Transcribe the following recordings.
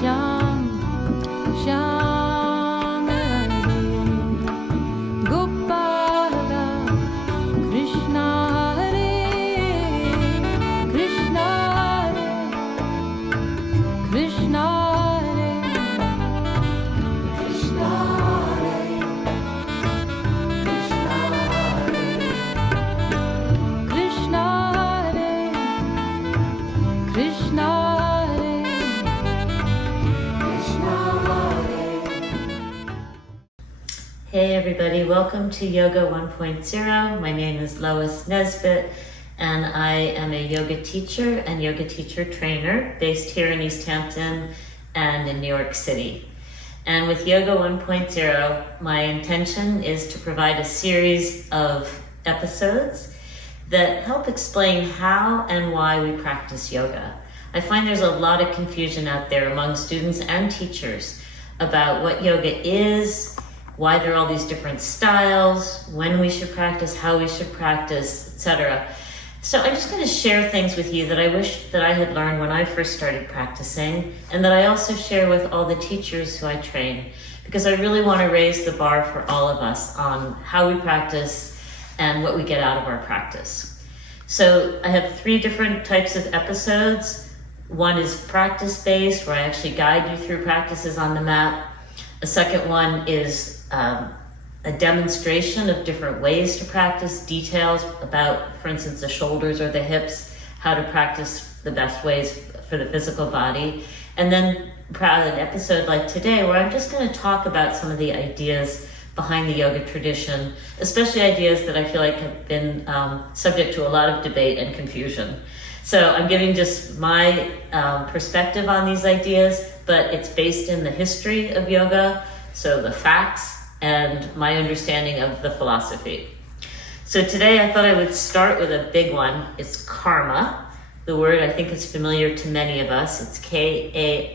Shyam, Shyam Radhe, Gopala, Krishna Hare, Krishna Hare, Krishna Hare, Krishna Hare, Krishna Hare, Krishna Hare, Krishna Hare. Hey everybody, welcome to Yoga 1.0. My name is Lois Nesbitt and I am a yoga teacher and yoga teacher trainer based here in East Hampton and in New York City. And with Yoga 1.0, my intention is to provide a series of episodes that help explain how and why we practice yoga. I find there's a lot of confusion out there among students and teachers about what yoga is, why there are all these different styles, when we should practice, how we should practice, etc. So I'm just going to share things with you that I wish that I had learned when I first started practicing, and that I also share with all the teachers who I train, because I really want to raise the bar for all of us on how we practice and what we get out of our practice. So I have 3 different types of episodes. One is practice-based, where I actually guide you through practices on the mat. A second one is a demonstration of different ways to practice, details about, for instance, the shoulders or the hips, how to practice the best ways for the physical body. And then an episode like today, where I'm just going to talk about some of the ideas behind the yoga tradition, especially ideas that I feel like have been subject to a lot of debate and confusion. So I'm giving just my perspective on these ideas, but it's based in the history of yoga, so the facts, and my understanding of the philosophy. So today I thought I would start with a big one. It's karma. The word I think is familiar to many of us. It's K-A-R-M-A.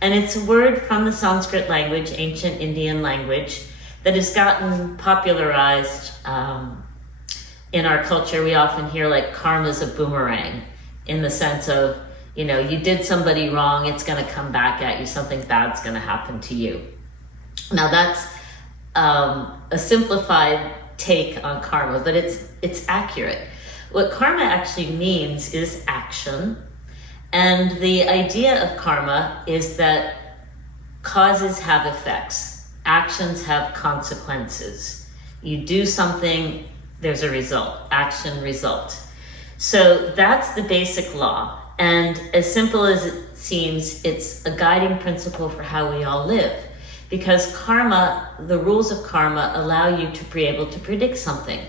And it's a word from the Sanskrit language, ancient Indian language, that has gotten popularized in our culture. We often hear like karma's a boomerang, in the sense of, you know, you did somebody wrong, it's going to come back at you, something bad's going to happen to you. Now that's a simplified take on karma, but it's accurate. What karma actually means is action, and the idea of karma is that causes have effects, actions have consequences. You do something, there's a result, action, result. So that's the basic law. And as simple as it seems, it's a guiding principle for how we all live. Because karma, the rules of karma allow you to be able to predict something,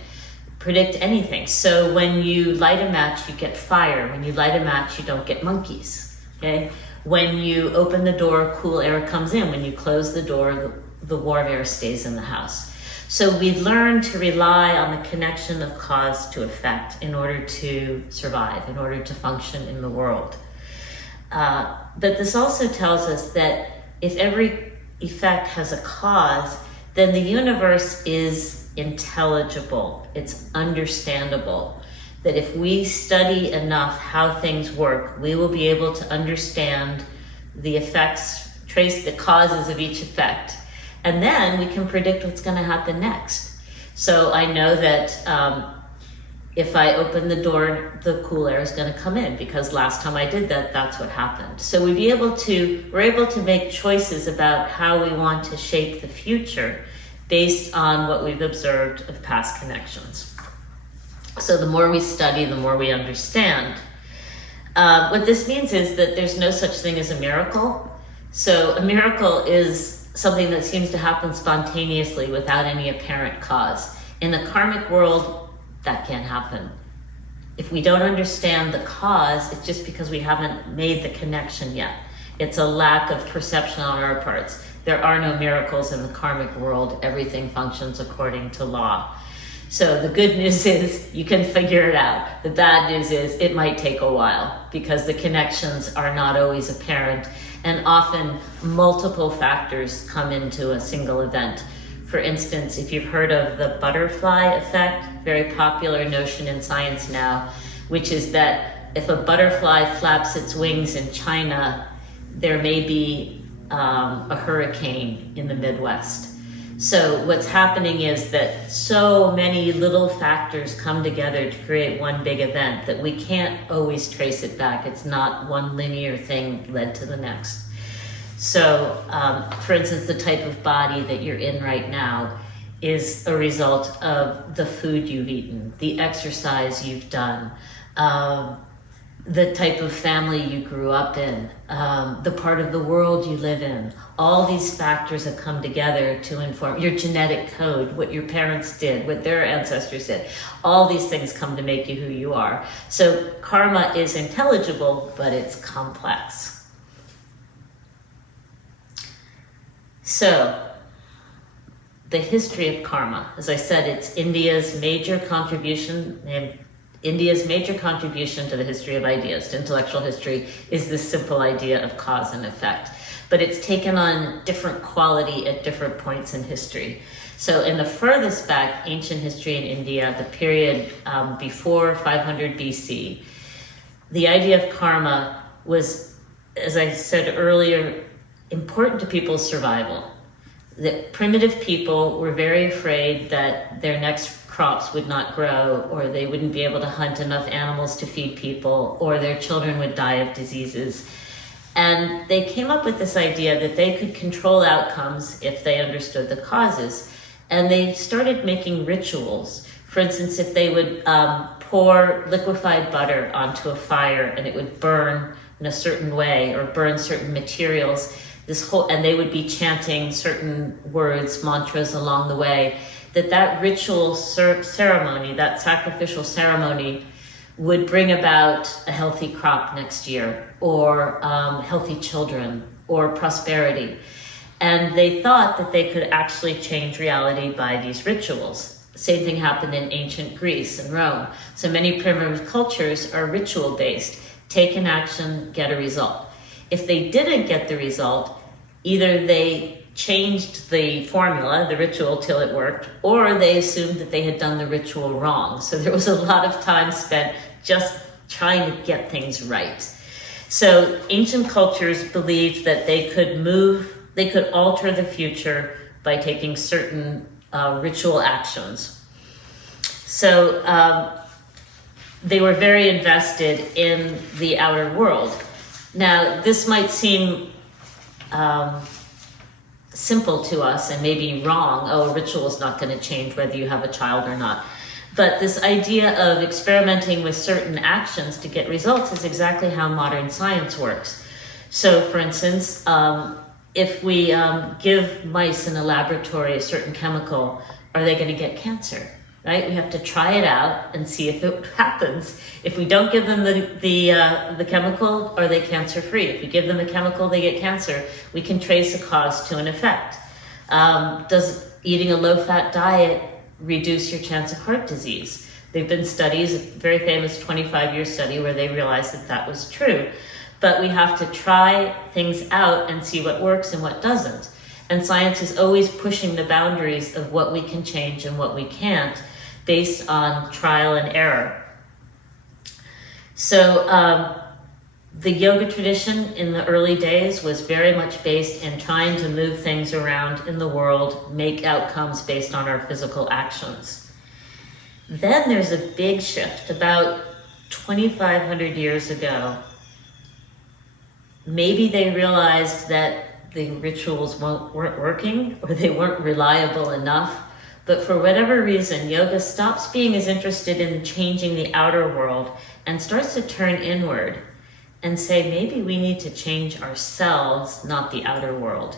predict anything. So when you light a match, you get fire. When you light a match, you don't get monkeys, okay? When you open the door, cool air comes in. When you close the door, the warm air stays in the house. So we learn to rely on the connection of cause to effect in order to survive, in order to function in the world. But this also tells us that if every effect has a cause, then the universe is intelligible, it's understandable. That if we study enough how things work, we will be able to understand the effects, trace the causes of each effect, and then we can predict what's going to happen next. So I know that if I open the door, the cool air is going to come in, because last time I did that, that's what happened. So we're able to make choices about how we want to shape the future based on what we've observed of past connections. So the more we study, the more we understand. What this means is that there's no such thing as a miracle. So a miracle is something that seems to happen spontaneously without any apparent cause. In the karmic world, that can't happen. If we don't understand the cause, it's just because we haven't made the connection yet. It's a lack of perception on our parts. There are no miracles in the karmic world. Everything functions according to law. So the good news is you can figure it out. The bad news is it might take a while, because the connections are not always apparent, and often multiple factors come into a single event. For instance, if you've heard of the butterfly effect, very popular notion in science now, which is that if a butterfly flaps its wings in China, there may be a hurricane in the Midwest. So what's happening is that so many little factors come together to create one big event that we can't always trace it back. It's not one linear thing led to the next. So, for instance, the type of body that you're in right now is a result of the food you've eaten, the exercise you've done, the type of family you grew up in, the part of the world you live in. All these factors have come together to inform your genetic code, what your parents did, what their ancestors did. All these things come to make you who you are. So karma is intelligible, but it's complex. So the history of karma, as I said, it's India's major contribution to the history of ideas, to intellectual history, is this simple idea of cause and effect. But it's taken on different quality at different points in history. So in the furthest back ancient history in India, the period before 500 BC, the idea of karma was, as I said earlier, important to people's survival. That primitive people were very afraid that their next crops would not grow, or they wouldn't be able to hunt enough animals to feed people, or their children would die of diseases. And they came up with this idea that they could control outcomes if they understood the causes. And they started making rituals. For instance, if they would pour liquefied butter onto a fire and it would burn in a certain way, or burn certain materials, and they would be chanting certain words, mantras along the way, that ritual ceremony, that sacrificial ceremony, would bring about a healthy crop next year, or healthy children, or prosperity. And they thought that they could actually change reality by these rituals. Same thing happened in ancient Greece and Rome. So many primitive cultures are ritual-based. Take an action, get a result. If they didn't get the result, either they changed the formula, the ritual, till it worked, or they assumed that they had done the ritual wrong. So there was a lot of time spent just trying to get things right. So ancient cultures believed that they could alter the future by taking certain ritual actions. So they were very invested in the outer world. Now, this might seem simple to us and maybe wrong. Oh, a ritual is not going to change whether you have a child or not. But this idea of experimenting with certain actions to get results is exactly how modern science works. So, for instance, if we give mice in a laboratory a certain chemical, are they going to get cancer? Right? We have to try it out and see if it happens. If we don't give them the chemical, are they cancer-free? If we give them a chemical, they get cancer. We can trace a cause to an effect. Does eating a low-fat diet reduce your chance of heart disease? There have been studies, a very famous 25-year study, where they realized that that was true. But we have to try things out and see what works and what doesn't. And science is always pushing the boundaries of what we can change and what we can't, based on trial and error. So the yoga tradition in the early days was very much based in trying to move things around in the world, make outcomes based on our physical actions. Then there's a big shift. About 2,500 years ago, maybe they realized that the rituals weren't working, or they weren't reliable enough. But for whatever reason, yoga stops being as interested in changing the outer world and starts to turn inward and say, maybe we need to change ourselves, not the outer world.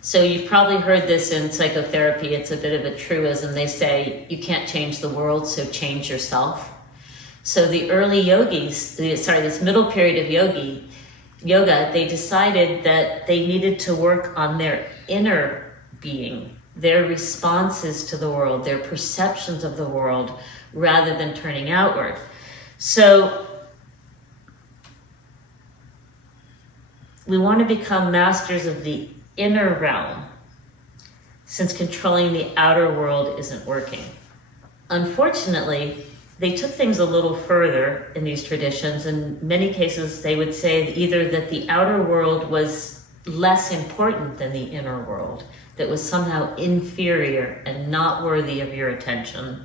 So you've probably heard this in psychotherapy. It's a bit of a truism. They say, you can't change the world, so change yourself. So the early this middle period of yoga, they decided that they needed to work on their inner being, their responses to the world, their perceptions of the world, rather than turning outward. So we want to become masters of the inner realm, since controlling the outer world isn't working. Unfortunately, they took things a little further in these traditions. In many cases, they would say either that the outer world was less important than the inner world, that was somehow inferior and not worthy of your attention.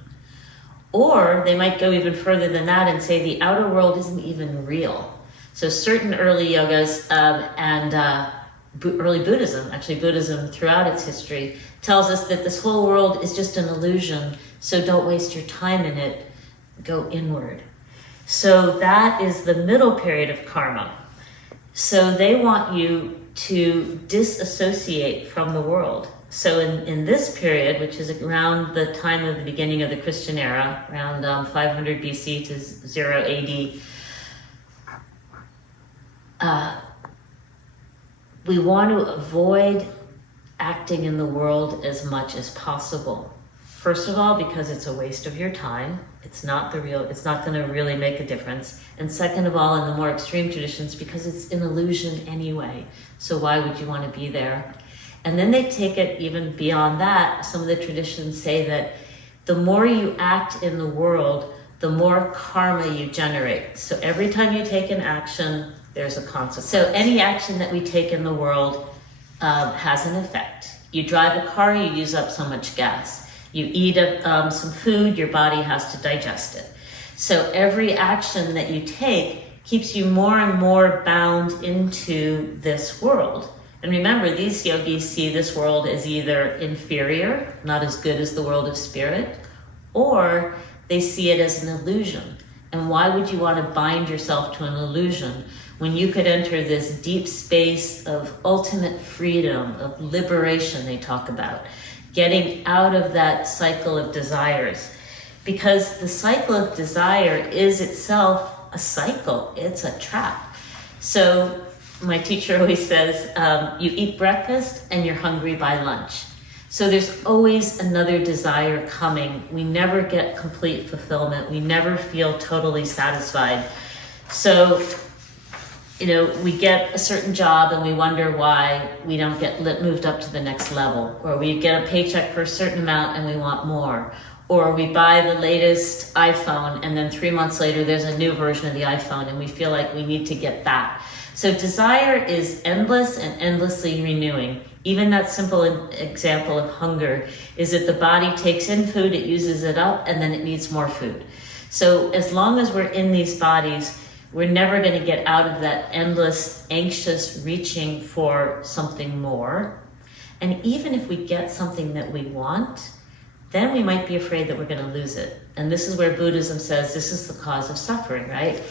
Or they might go even further than that and say the outer world isn't even real. So certain early yogas early Buddhism, actually Buddhism throughout its history, tells us that this whole world is just an illusion, so don't waste your time in it, go inward. So that is the middle period of karma. So they want you to disassociate from the world. So in this period, which is around the time of the beginning of the Christian era, around 500 BC to 0 AD, we want to avoid acting in the world as much as possible. First of all, because it's a waste of your time. It's not going to really make a difference. And second of all, in the more extreme traditions, because it's an illusion anyway. So why would you want to be there? And then they take it even beyond that. Some of the traditions say that the more you act in the world, the more karma you generate. So every time you take an action, there's a consequence. So any action that we take in the world has an effect. You drive a car, you use up so much gas. You eat some food, your body has to digest it. So every action that you take keeps you more and more bound into this world. And remember, these yogis see this world as either inferior, not as good as the world of spirit, or they see it as an illusion. And why would you want to bind yourself to an illusion when you could enter this deep space of ultimate freedom, of liberation they talk about, getting out of that cycle of desires? Because the cycle of desire is itself a cycle, it's a trap. So my teacher always says, you eat breakfast and you're hungry by lunch. So there's always another desire coming. We never get complete fulfillment. We never feel totally satisfied. So, we get a certain job and we wonder why we don't get moved up to the next level. Or we get a paycheck for a certain amount and we want more. Or we buy the latest iPhone and then 3 months later there's a new version of the iPhone and we feel like we need to get that. So desire is endless and endlessly renewing. Even that simple example of hunger is that the body takes in food, it uses it up, and then it needs more food. So as long as we're in these bodies, we're never going to get out of that endless, anxious reaching for something more. And even if we get something that we want, then we might be afraid that we're going to lose it. And this is where Buddhism says this is the cause of suffering, right?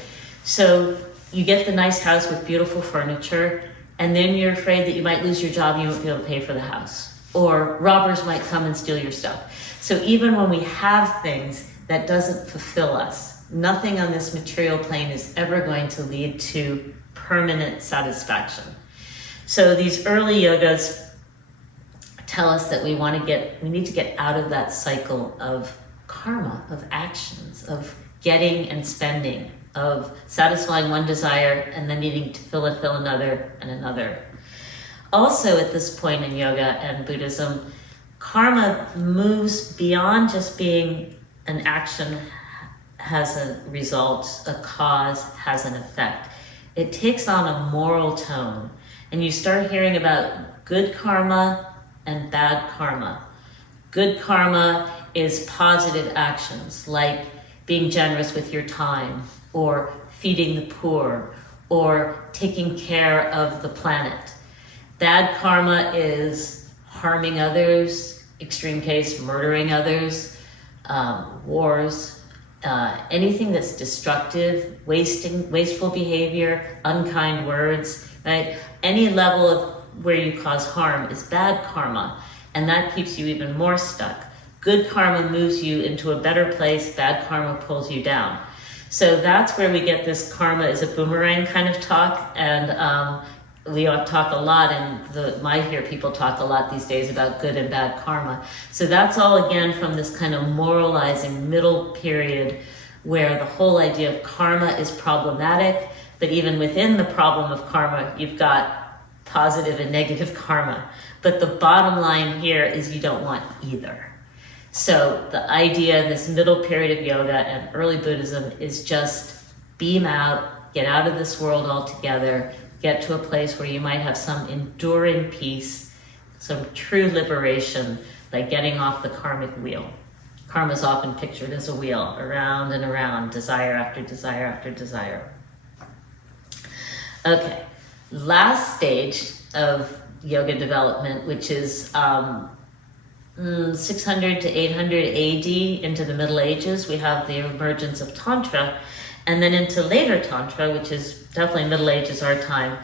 So you get the nice house with beautiful furniture, and then you're afraid that you might lose your job and you won't be able to pay for the house. Or robbers might come and steal your stuff. So even when we have things, that doesn't fulfill us. Nothing on this material plane is ever going to lead to permanent satisfaction. So these early yogas tell us that we need to get out of that cycle of karma, of actions, of getting and spending, of satisfying one desire and then needing to fill another and another. Also at this point in yoga and Buddhism, karma moves beyond just being an action has a result, a cause has an effect. It takes on a moral tone, and you start hearing about good karma and bad karma. Good karma is positive actions like being generous with your time, or feeding the poor, or taking care of the planet. Bad karma is harming others, extreme case, murdering others, wars, anything that's destructive, wasteful behavior, unkind words, right? Any level of where you cause harm is bad karma, and that keeps you even more stuck. Good karma moves you into a better place, bad karma pulls you down. So that's where we get this karma is a boomerang kind of talk, and we talk a lot, and I hear people talk a lot these days about good and bad karma. So that's all again from this kind of moralizing middle period where the whole idea of karma is problematic, but even within the problem of karma, you've got positive and negative karma. But the bottom line here is you don't want either. So the idea in this middle period of yoga and early Buddhism is just beam out, get out of this world altogether, get to a place where you might have some enduring peace, some true liberation, by getting off the karmic wheel. Karma is often pictured as a wheel, around and around, desire after desire after desire. Okay, last stage of yoga development, which is 600 to 800 AD into the Middle Ages, we have the emergence of Tantra, and then into later Tantra, which is definitely Middle Ages, our time,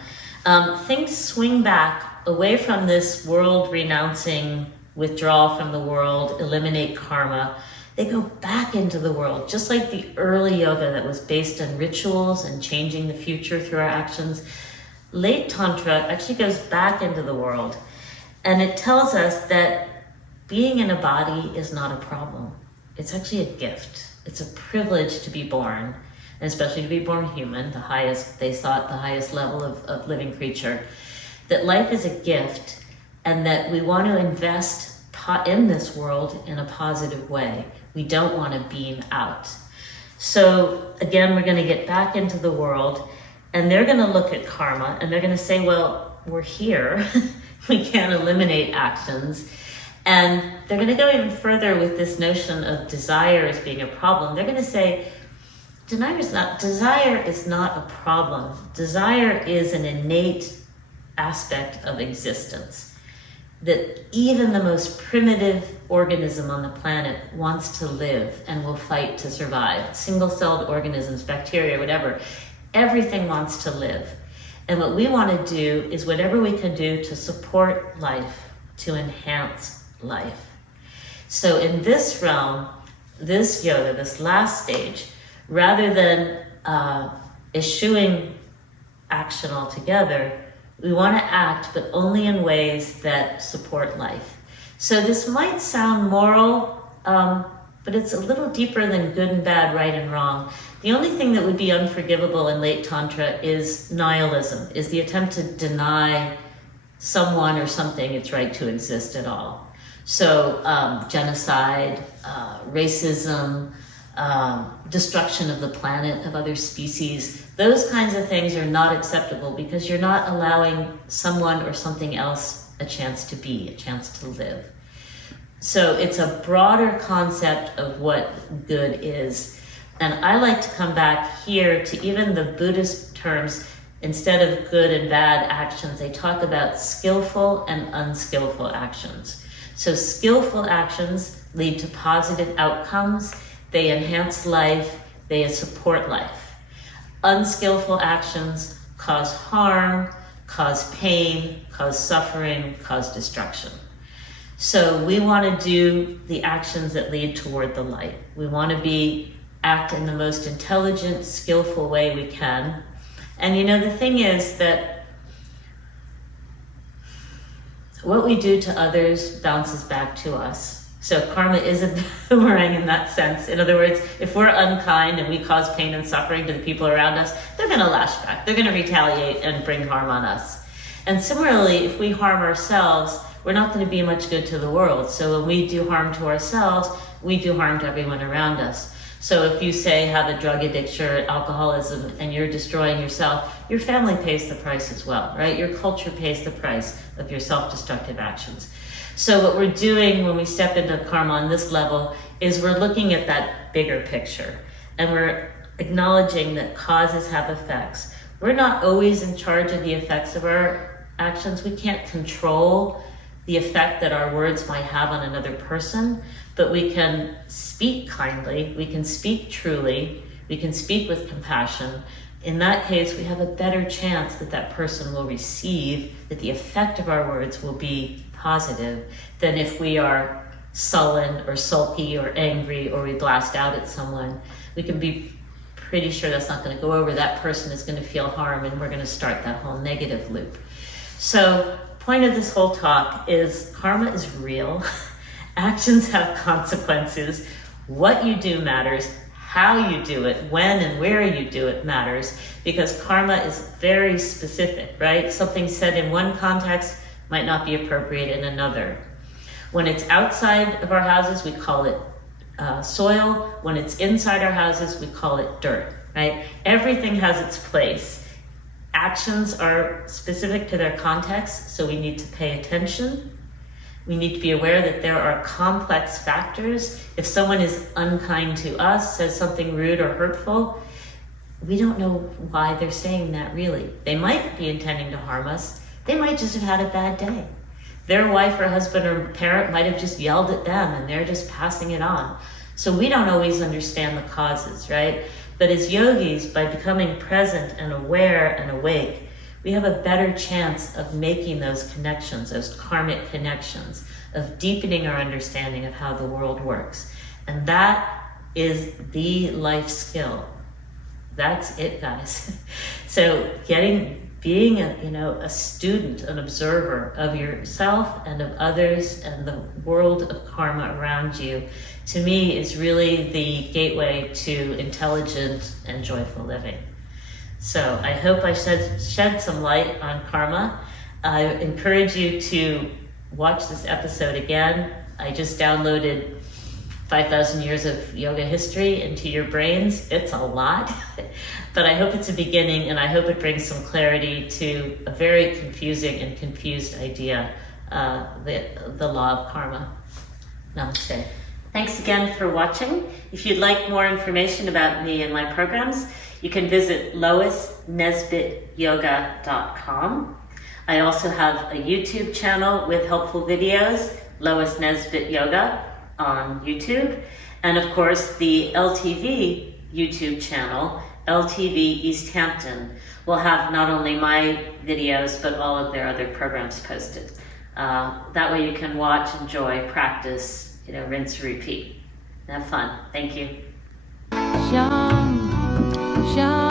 things swing back away from this world-renouncing withdrawal from the world, eliminate karma. They go back into the world, just like the early yoga that was based on rituals and changing the future through our actions. Late Tantra actually goes back into the world, and it tells us that being in a body is not a problem. It's actually a gift. It's a privilege to be born, and especially to be born human, the highest, they thought, the highest level of living creature. That life is a gift, and that we want to invest in this world in a positive way. We don't want to beam out. So again, we're going to get back into the world, and they're going to look at karma, and they're going to say, well, we're here. We can't eliminate actions. And they're going to go even further with this notion of desire as being a problem. They're going to say, desire is not a problem. Desire is an innate aspect of existence. That even the most primitive organism on the planet wants to live and will fight to survive. Single-celled organisms, bacteria, whatever, everything wants to live. And what we want to do is whatever we can do to support life, to enhance life. So in this realm, this yoga, this last stage, rather than eschewing action altogether, we want to act, but only in ways that support life. So this might sound moral, but it's a little deeper than good and bad, right and wrong. The only thing that would be unforgivable in late Tantra is nihilism, is the attempt to deny someone or something its right to exist at all. So genocide, racism, destruction of the planet, of other species, those kinds of things are not acceptable because you're not allowing someone or something else a chance to be, a chance to live. So it's a broader concept of what good is. And I like to come back here to even the Buddhist terms. Instead of good and bad actions, they talk about skillful and unskillful actions. So skillful actions lead to positive outcomes. They enhance life, they support life. Unskillful actions cause harm, cause pain, cause suffering, cause destruction. So we want to do the actions that lead toward the light. We want to act in the most intelligent, skillful way we can. And you know, the thing is that what we do to others bounces back to us. So karma is a boomerang in that sense. In other words, if we're unkind and we cause pain and suffering to the people around us, they're going to lash back. They're going to retaliate and bring harm on us. And similarly, if we harm ourselves, we're not going to be much good to the world. So when we do harm to ourselves, we do harm to everyone around us. So if you say have a drug addiction or alcoholism and you're destroying yourself, your family pays the price as well, right? Your culture pays the price of your self-destructive actions. So what we're doing when we step into karma on this level is we're looking at that bigger picture, and we're acknowledging that causes have effects. We're not always in charge of the effects of our actions. We can't control the effect that our words might have on another person, but we can speak kindly, we can speak truly, we can speak with compassion. In that case, we have a better chance that that person will receive, that the effect of our words will be positive than if we are sullen or sulky or angry or we blast out at someone. We can be pretty sure that's not going to go over. That person is going to feel harm, and we're going to start that whole negative loop. So point of this whole talk is karma is real. Actions have consequences. What you do matters. How you do it, when and where you do it matters, because karma is very specific, right? Something said in one context might not be appropriate in another. When it's outside of our houses, we call it soil. When it's inside our houses, we call it dirt, right? Everything has its place. Actions are specific to their context, so we need to pay attention. We need to be aware that there are complex factors. If someone is unkind to us, says something rude or hurtful, we don't know why they're saying that really. They might be intending to harm us. They might just have had a bad day. Their wife or husband or parent might have just yelled at them and they're just passing it on. So we don't always understand the causes, right? But as yogis, by becoming present and aware and awake, we have a better chance of making those connections, those karmic connections, of deepening our understanding of how the world works. And that is the life skill. That's it, guys. So being a student, an observer of yourself and of others and the world of karma around you, to me is really the gateway to intelligent and joyful living. So I hope I shed some light on karma. I encourage you to watch this episode again. I just downloaded 5,000 years of yoga history into your brains. It's a lot, but I hope it's a beginning, and I hope it brings some clarity to a very confusing and confused idea, the law of karma. Namaste. Thanks again for watching. If you'd like more information about me and my programs, you can visit loisnesbittyoga.com. I also have a YouTube channel with helpful videos, Lois Nesbitt Yoga on YouTube. And of course, the LTV YouTube channel, LTV East Hampton, will have not only my videos, but all of their other programs posted. That way you can watch, enjoy, practice, rinse, repeat. Have fun. Thank you. Sham, sham.